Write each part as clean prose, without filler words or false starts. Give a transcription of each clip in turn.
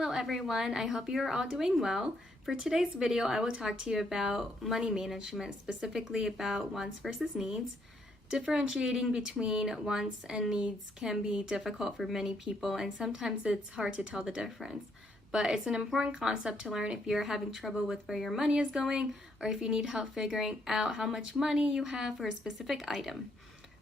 Hello everyone, I hope you are all doing well. For today's video, I will talk to you about money management, specifically about wants versus needs. Differentiating between wants and needs can be difficult for many people, and sometimes it's hard to tell the difference. But it's an important concept to learn if you're having trouble with where your money is going, or if you need help figuring out how much money you have for a specific item.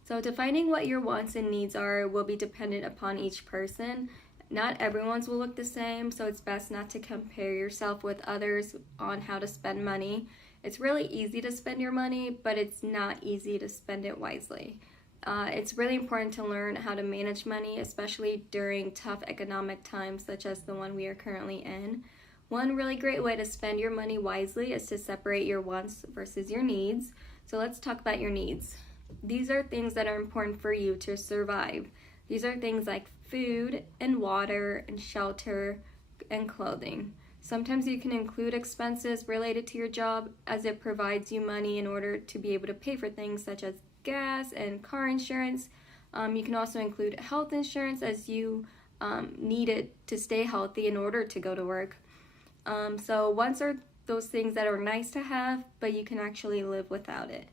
So defining what your wants and needs are will be dependent upon each person. Not everyone's will look the same, so it's best not to compare yourself with others on how to spend money. It's really easy to spend your money, but it's not easy to spend it wisely. It's really important to learn how to manage money, especially during tough economic times such as the one we are currently in. One really great way to spend your money wisely is to separate your wants versus your needs. So let's talk about your needs. These are things that are important for you to survive. These are things like food and water and shelter and clothing. Sometimes you can include expenses related to your job as it provides you money in order to be able to pay for things such as gas and car insurance. You can also include health insurance as you need it to stay healthy in order to go to work. So wants are those things that are nice to have, but you can actually live without it.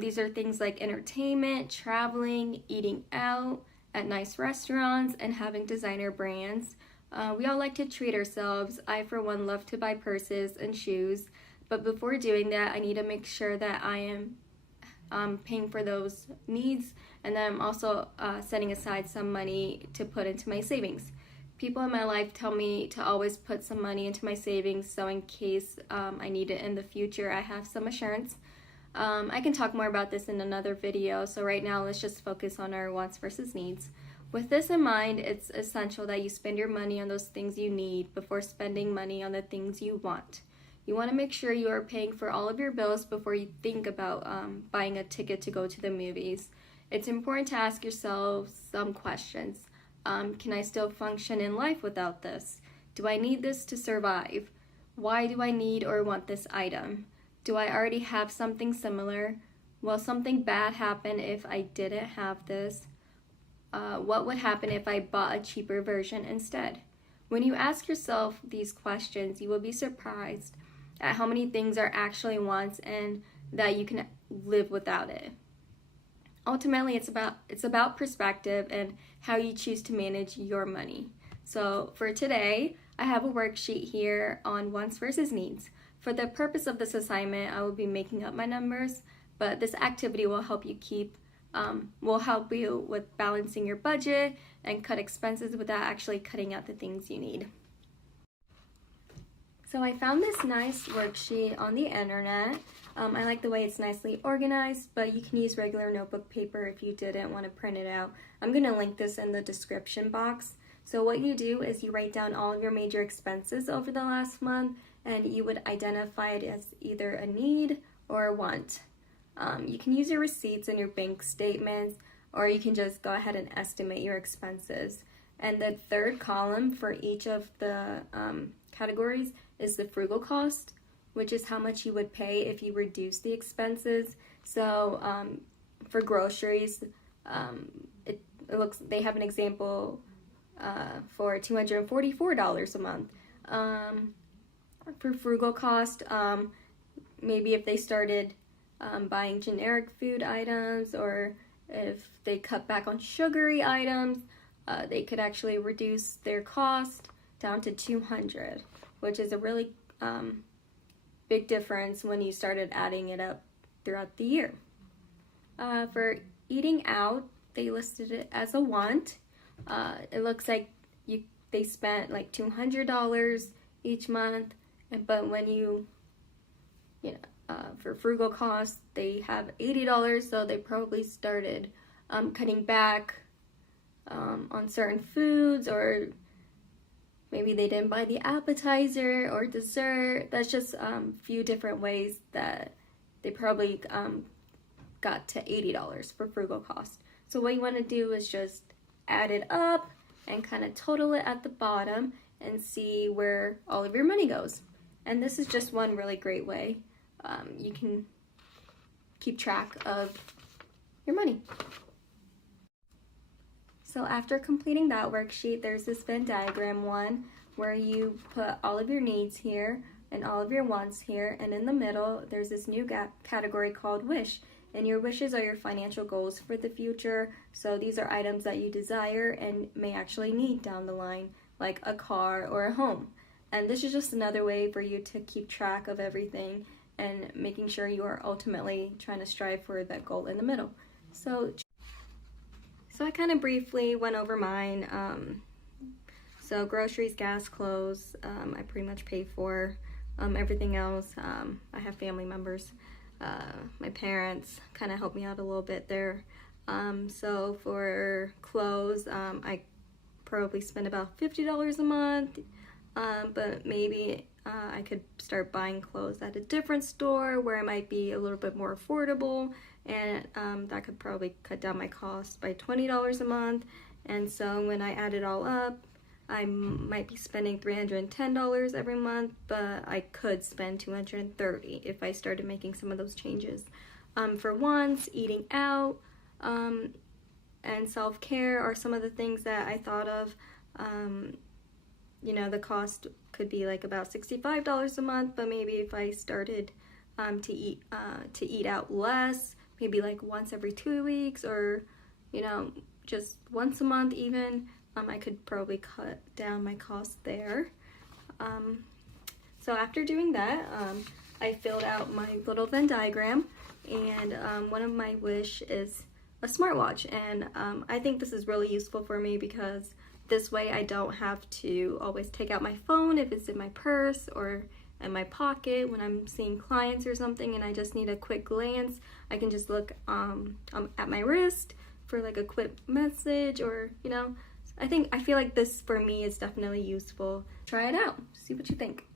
These are things like entertainment, traveling, eating out at nice restaurants, and having designer brands. We all like to treat ourselves. I, for one, love to buy purses and shoes, but before doing that, I need to make sure that I am paying for those needs, and then I'm also setting aside some money to put into my savings. People in my life tell me to always put some money into my savings, so in case I need it in the future, I have some assurance. I can talk more about this in another video, so right now let's just focus on our wants versus needs. With this in mind, it's essential that you spend your money on those things you need before spending money on the things you want. You want to make sure you are paying for all of your bills before you think about buying a ticket to go to the movies. It's important to ask yourself some questions. Can I still function in life without this? Do I need this to survive? Why do I need or want this item? Do I already have something similar? Will something bad happen if I didn't have this? What would happen if I bought a cheaper version instead? When you ask yourself these questions, you will be surprised at how many things are actually wants and that you can live without it. Ultimately, it's about perspective and how you choose to manage your money. So for today, I have a worksheet here on wants versus needs. For the purpose of this assignment, I will be making up my numbers, but this activity will help you with balancing your budget and cut expenses without actually cutting out the things you need. So I found this nice worksheet on the internet. I like the way it's nicely organized, but you can use regular notebook paper if you didn't want to print it out. I'm going to link this in the description box. So what you do is you write down all of your major expenses over the last month, and you would identify it as either a need or a want. You can use your receipts and your bank statements, or you can just go ahead and estimate your expenses. And the third column for each of the categories is the frugal cost, which is how much you would pay if you reduce the expenses. So for groceries, they have an example for $244 a month. For frugal cost, maybe if they started buying generic food items, or if they cut back on sugary items, they could actually reduce their cost down to $200, which is a really big difference when you started adding it up throughout the year. For eating out, they listed it as a want. It looks like they spent like $200 each month, but when for frugal costs, they have $80, so they probably started cutting back on certain foods, or maybe they didn't buy the appetizer or dessert. That's just a few different ways that they probably got to $80 for frugal cost. So what you want to do is just add it up and kind of total it at the bottom and see where all of your money goes. And this is just one really great way you can keep track of your money. So after completing that worksheet, there's this Venn diagram one where you put all of your needs here and all of your wants here, and in the middle there's this new category called wish. And your wishes are your financial goals for the future. So these are items that you desire and may actually need down the line, like a car or a home. And this is just another way for you to keep track of everything and making sure you are ultimately trying to strive for that goal in the middle. So I kind of briefly went over mine. So groceries, gas, clothes, I pretty much pay for. Everything else, I have family members. My parents kind of help me out a little bit there. So for clothes, I probably spend about $50 a month, but maybe I could start buying clothes at a different store where it might be a little bit more affordable, and that could probably cut down my cost by $20 a month. And so when I add it all up, I might be spending $310 every month, but I could spend $230 if I started making some of those changes. For wants, eating out, and self-care are some of the things that I thought of. You know, the cost could be like about $65 a month, but maybe if I started to eat out less, maybe like once every 2 weeks, or you know, just once a month even, I could probably cut down my cost there. So after doing that, I filled out my little Venn diagram, and one of my wish is a smartwatch, and I think this is really useful for me because this way I don't have to always take out my phone if it's in my purse or in my pocket when I'm seeing clients or something and I just need a quick glance. I can just look at my wrist for like a quick message, or you know, I feel like this for me is definitely useful. Try it out, see what you think.